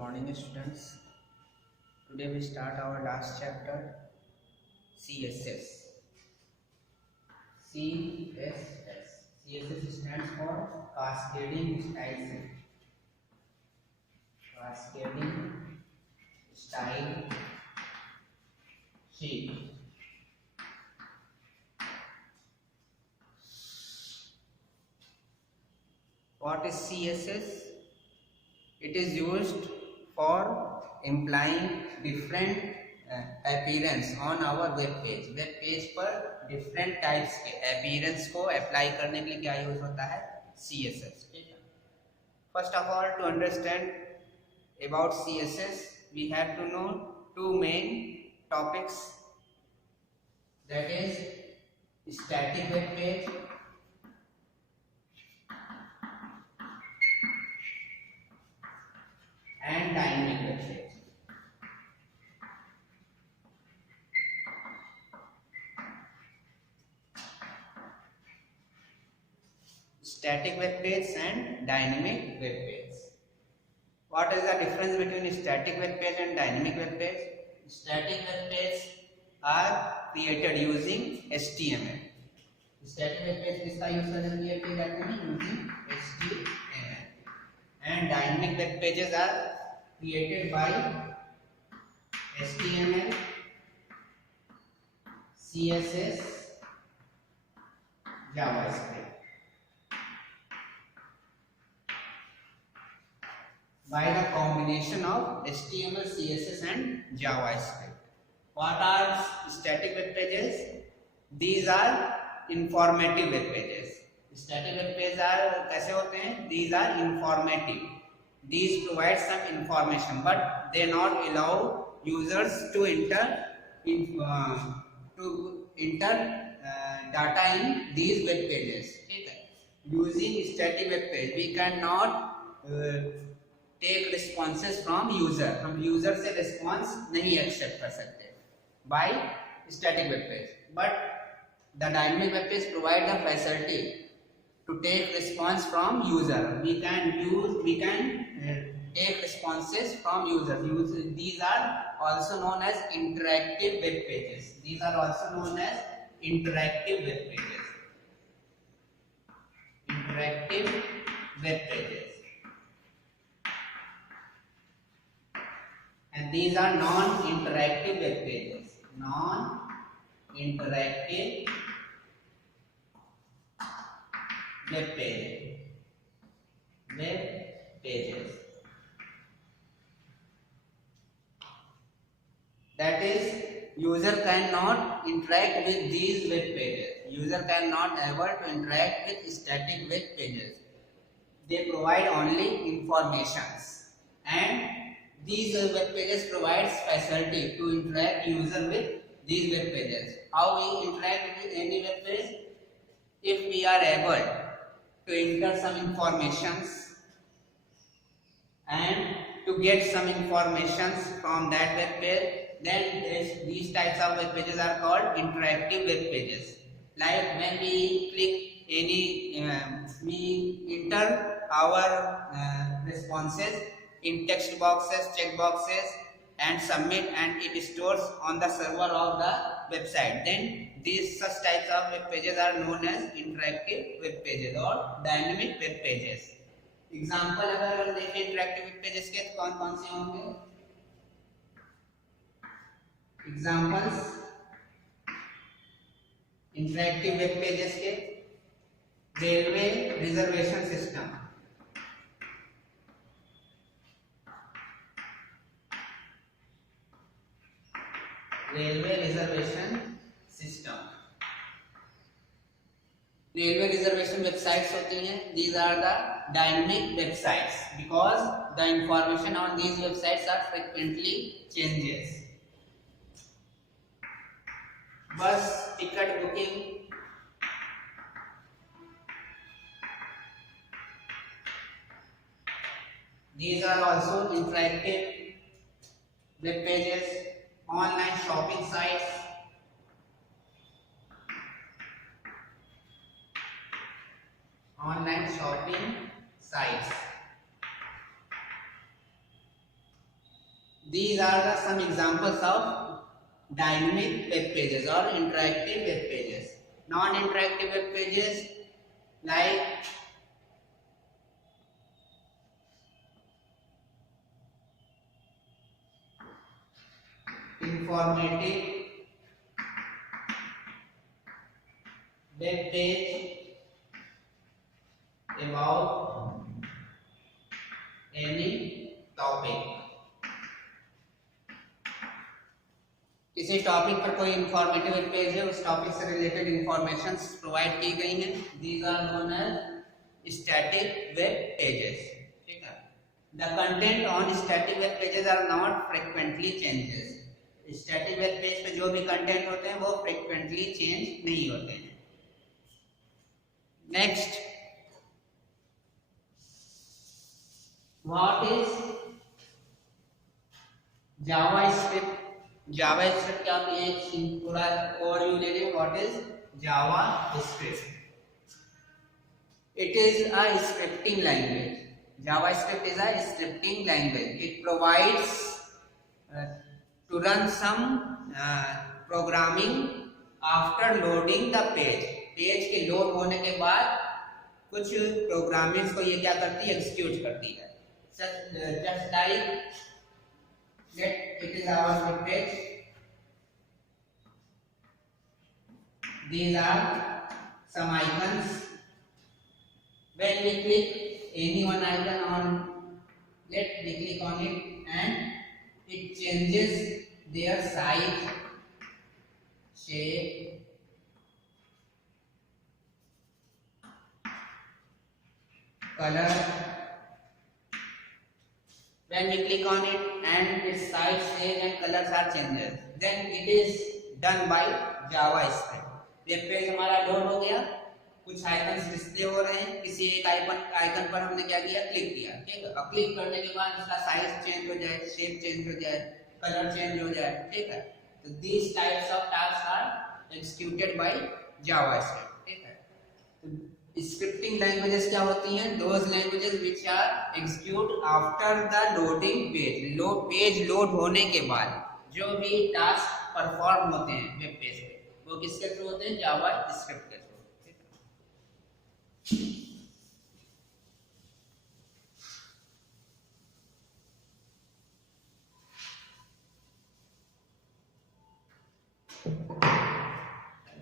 morning students. Today we start our last chapter, CSS. CSS stands for Cascading Style Sheet. Cascading Style Sheet. What is CSS? It is used for implying different appearance on our web page. Web page पर different types के appearance को apply करने के लिए क्या use होता है? CSS. First of all, to understand about CSS, we have to know two main topics. That is static web page and dynamic web page. Static web page and dynamic web page. What is the difference between static web page and dynamic web page? Static web page are created using HTML. Static web page किसका use करके create किए जाते हैं? Using HTML. And dynamic web pages are created by HTML, CSS, JavaScript. By the combination of HTML, CSS and JavaScript. What are static web pages? These are informative web pages. Static web pages are कैसे होते हैं? These are informative. These provide some information, but they not allow users to enter data in these web pages. ठीक है? Using static web page, we cannot take responses from user. हम user से response नहीं accept कर सकते by static web page. But the dynamic web page provide the facility to take response from user. We can take responses from user. These are also known as interactive web pages. These are also known as interactive web pages. Interactive web pages. And these are non-interactive web pages. Non-interactive web pages. Web pages. That is, user cannot interact with these web pages. User cannot able to interact with static web pages. They provide only informations, and these web pages provides facility to interact user with these web pages. How we interact with any web page? If we are able to enter some informations and to get some informations from that web page, then these types of web pages are called interactive web pages. Like when we click any, we enter our responses in text boxes, check boxes, and submit, and it stores on the server of the website. Then these such types of web pages are known as interactive web pages or dynamic web pages. Example अगर हम देखें interactive web pages के तो कौन-कौन से होंगे? Examples interactive web pages के railway reservation system. Railway reservation system. Railway reservation websites होती हैं. These are the dynamic websites because the information on these websites are frequently changes. Bus ticket booking. These are also interactive web pages. Online shopping sites. Online shopping sites. These are the some examples of dynamic web pages or interactive web pages. Non-interactive web pages like informative web page about any topic. किसी topic पर कोई informative web page है, उस topic से related informations provide की गई हैं. These are known as static web pages. ठीक है. The content on static web pages are not frequently changes. Static web page पे जो भी कंटेंट होते हैं वो फ्रीक्वेंटली चेंज नहीं होते हैं. Next, what is JavaScript? JavaScript क्या होती है, पूरा ओवरव्यू ले लें. What is JavaScript? It is a scripting language. JavaScript is a scripting language. It provides to run some programming after loading the page. Page के लोड होने के बाद कुछ प्रोग्रामिंग्स को ये क्या करती है, एग्जीक्यूट करती है. Just like that it is our web page. These are some icons. When we click any one icon on, we click on it and it changes their size, shape, color. When we click on it and its size, shape and colors are changes, then it is done by JavaScript. Web page हमारा load हो गया, कुछ icons display हो रहे हैं. किसी एक icon पर हमने क्या किया, क्लिक किया. ठीक है. अब क्लिक करने के बाद उसका साइज चेंज हो जाए, शेप चेंज हो जाए, कलर चेंज हो जाए. ठीक है. तो these types of tasks are executed by JavaScript. ठीक है. तो स्क्रिप्टिंग लैंग्वेजेस क्या होती हैं? those languages which are execute after the loading page. Page load होने के बाद जो भी टास्क परफॉर्म होते हैं वेब पेज पे, वो किसके थ्रू होते हैं? जावास्क्रिप्ट के through.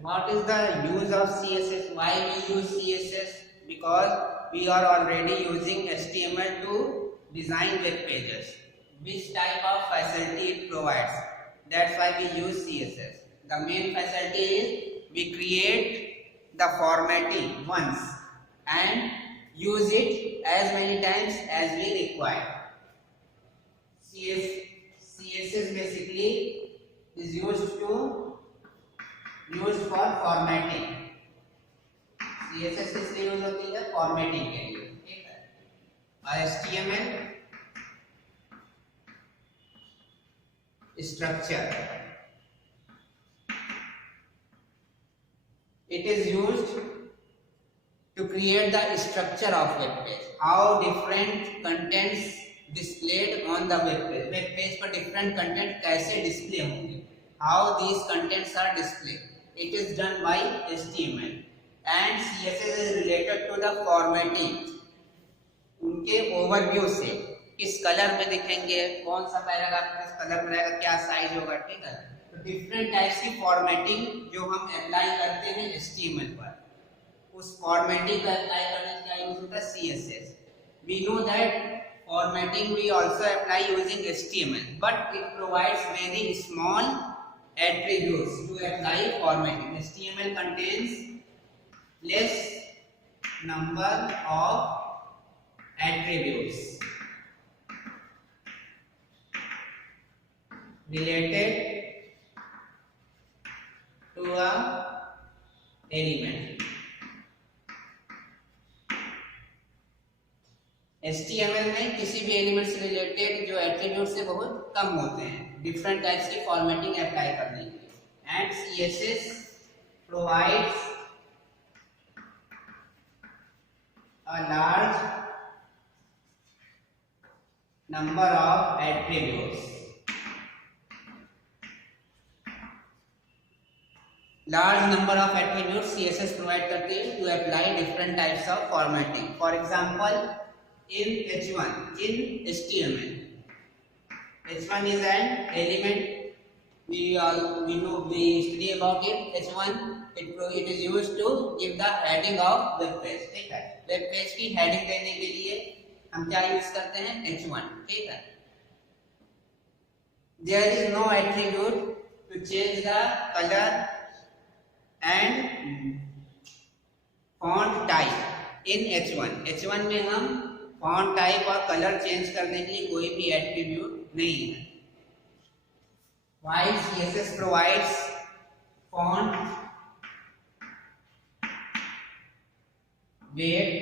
What is the use of CSS? Why we use CSS? Because we are already using HTML to design web pages. Which type of facility it provides? That's why we use CSS. The main facility is we create the formatting once and use it as many times as we require. CSS basically is used for formatting. CSS किसके use होती है? Formatting के लिए. ठीक है. और HTML structure. It is used to create the structure of web page. How different contents displayed on the web page. Web page पर different content कैसे display होंगे? How these contents are displayed. It is done by HTML and CSS is related to the formatting. उनके overview से किस colour में दिखेंगे, कौन सा पैराग्राफ किस कलर में रहेगा, क्या साइज होगा. ठीक है. तो डिफरेंट टाइप्स की फॉर्मेटिंग जो हम अप्लाई करते हैं HTML पर, उस फॉर्मेटिंग का अप्लाई करने से क्या यूज होता है? CSS. We know that formatting we also apply using HTML, but it provides very small attributes to apply formatting. HTML contains less number of attributes related to a element. HTML में किसी भी element से related जो attributes है बहुत कम होते हैं डिफरेंट टाइप्स की फॉर्मेटिंग अप्लाई करने के लिए. And CSS provides a large number of attributes large number of attributes CSS provide करती है to apply different types of formatting. For example in H1 in HTML, H1 is an element. We study about it. H1 it is used to give the heading of web page. ठीक है, web page की heading देने के लिए हम क्या use करते हैं? H1. ठीक है. There is no attribute to change the color and font type in H1. H1 में हम फॉन्ट टाइप और कलर चेंज करने के लिए कोई भी एट्रीब्यूट नहीं है. While CSS provides font weight,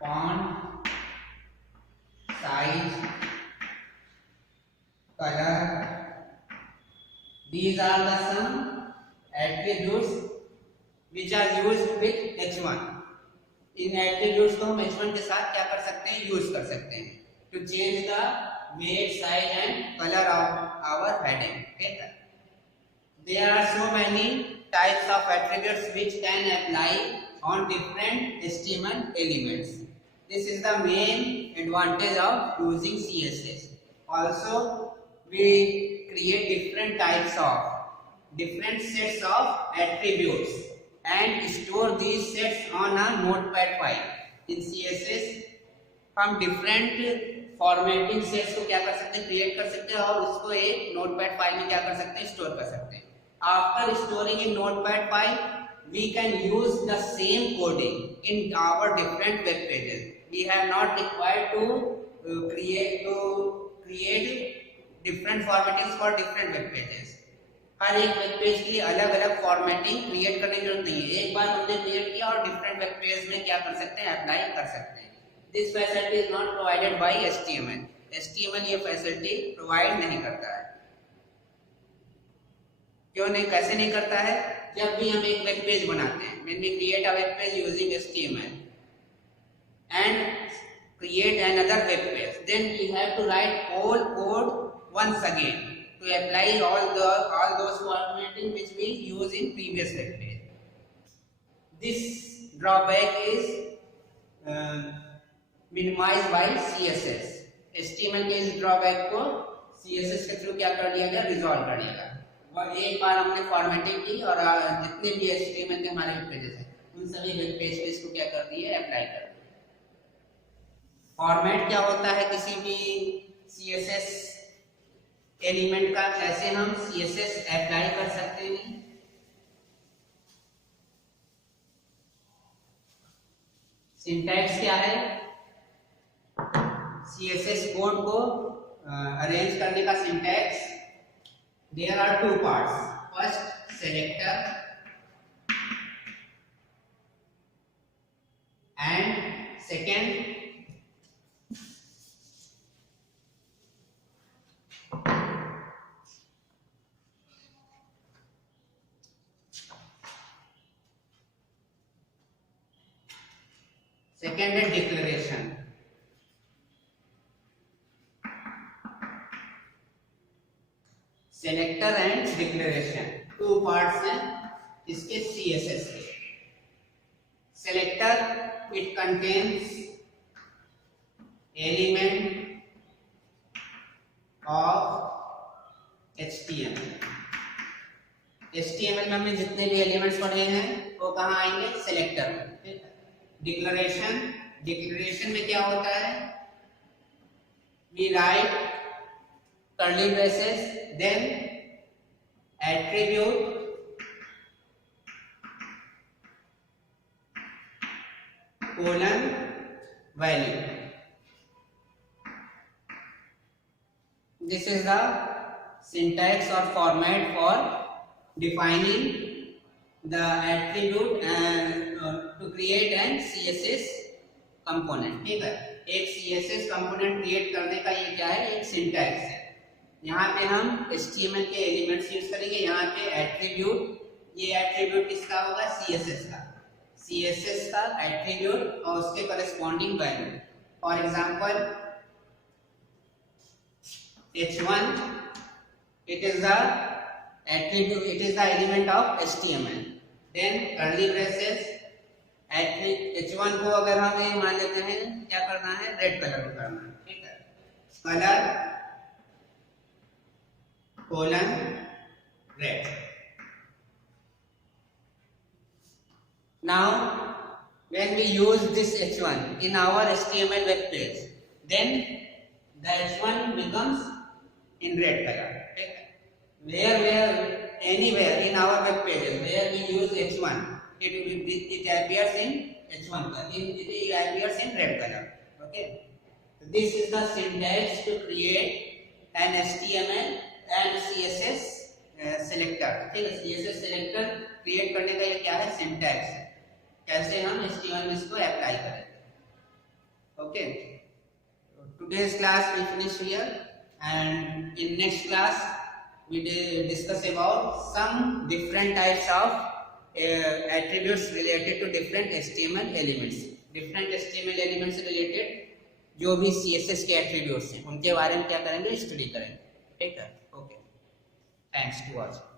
font size, color, these are the some attributes which are used with H1. In attributes को हम H1 के साथ क्या कर सकते हैं? यूज कर सकते हैं to change the weight, size and colour of our heading. ठीक है. There are so many types of attributes which can apply on different HTML elements. This is the main advantage of using CSS. Also we create different sets of attributes and store these sets on a notepad file. In CSS हम different formatting sets को क्या कर सकते हैं? Create कर सकते हैं और उसको एक notepad file में क्या कर सकते हैं? स्टोर कर सकते हैं. After storing in notepad file, we can use the same coding in our different web pages. We have not required to create different formattings for different web pages. हर एक web page के लिए अलग अलग formatting create करने की जरूरत नहीं है. एक बार हमने क्रिएट किया और डिफरेंट वेब पेज में क्या कर सकते हैं? अप्लाई कर सकते हैं. This facility is not provided by HTML. HTML ये फैसिलिटी प्रोवाइड नहीं करता है. क्यों नहीं? कैसे नहीं करता है? जब भी हम एक वेब पेज बनाते हैं, when we create a web page using HTML and create another web page, then we have to write all code once again to apply all those formatting which we use in previous web page. This drawback is minimized by CSS. HTML के इस drawback को CSS के through क्या कर लिया गया? Resolve कर लिया गया. और एक बार हमने फॉर्मेटिंग की और जितने भी HTML के हमारे वेब पेजेस हैं उन सभी वेब पेज पे इसको क्या कर दिए? अप्लाई कर दिए. फॉर्मेट क्या होता है किसी भी CSS एलिमेंट का? कैसे हम CSS अप्लाई कर सकते हैं? सिंटैक्स क्या है? CSS कोड को अरेंज करने का syntax. There are two parts. First selector and second है declaration. Selector and declaration two parts हैं इसके CSS के. Selector it contains element of HTML. HTML में हमने जितने भी एलिमेंट्स पढ़े हैं वो कहाँ आएंगे? सेलेक्टर में. ठीक है. डिक्लेरेशन में क्या होता है? We write curly braces then attribute colon value. This is the syntax or format for defining the attribute and to create an CSS component. ठीक है. एक CSS component create करने का ये क्या है? एक syntax है. यहाँ पे हम HTML के एलिमेंट्स यूज करेंगे. यहाँ पे एट्रीब्यूट, ये एट्रीब्यूट किसका होगा? CSS का एट्रीब्यूट और उसके corresponding value. For example H1 it is the attribute, it is the element of HTML. Then curly braces, H1 को अगर हम ये मान लेते हैं क्या करना है, रेड कलर में करना है, ठीक है, colour colon red. Now when we use this H1 in our HTML web page, then the H1 becomes in red color. Where anywhere in our web pages where we use H1, it appears in H1 color. It appears in red color. Okay. This is the syntax to create an HTML and CSS selector. ठीक है, CSS selector create करने का ये क्या है, syntax है, कैसे हम HTML में इसको अप्लाई करेंगे. Okay. Today's class we finish here, and in next class we discuss about some different types of attributes related to different HTML elements. Different HTML elements related जो भी CSS के attributes हैं उनके बारे में क्या करेंगे, स्टडी करेंगे. ठीक है. Okay, thanks to watching.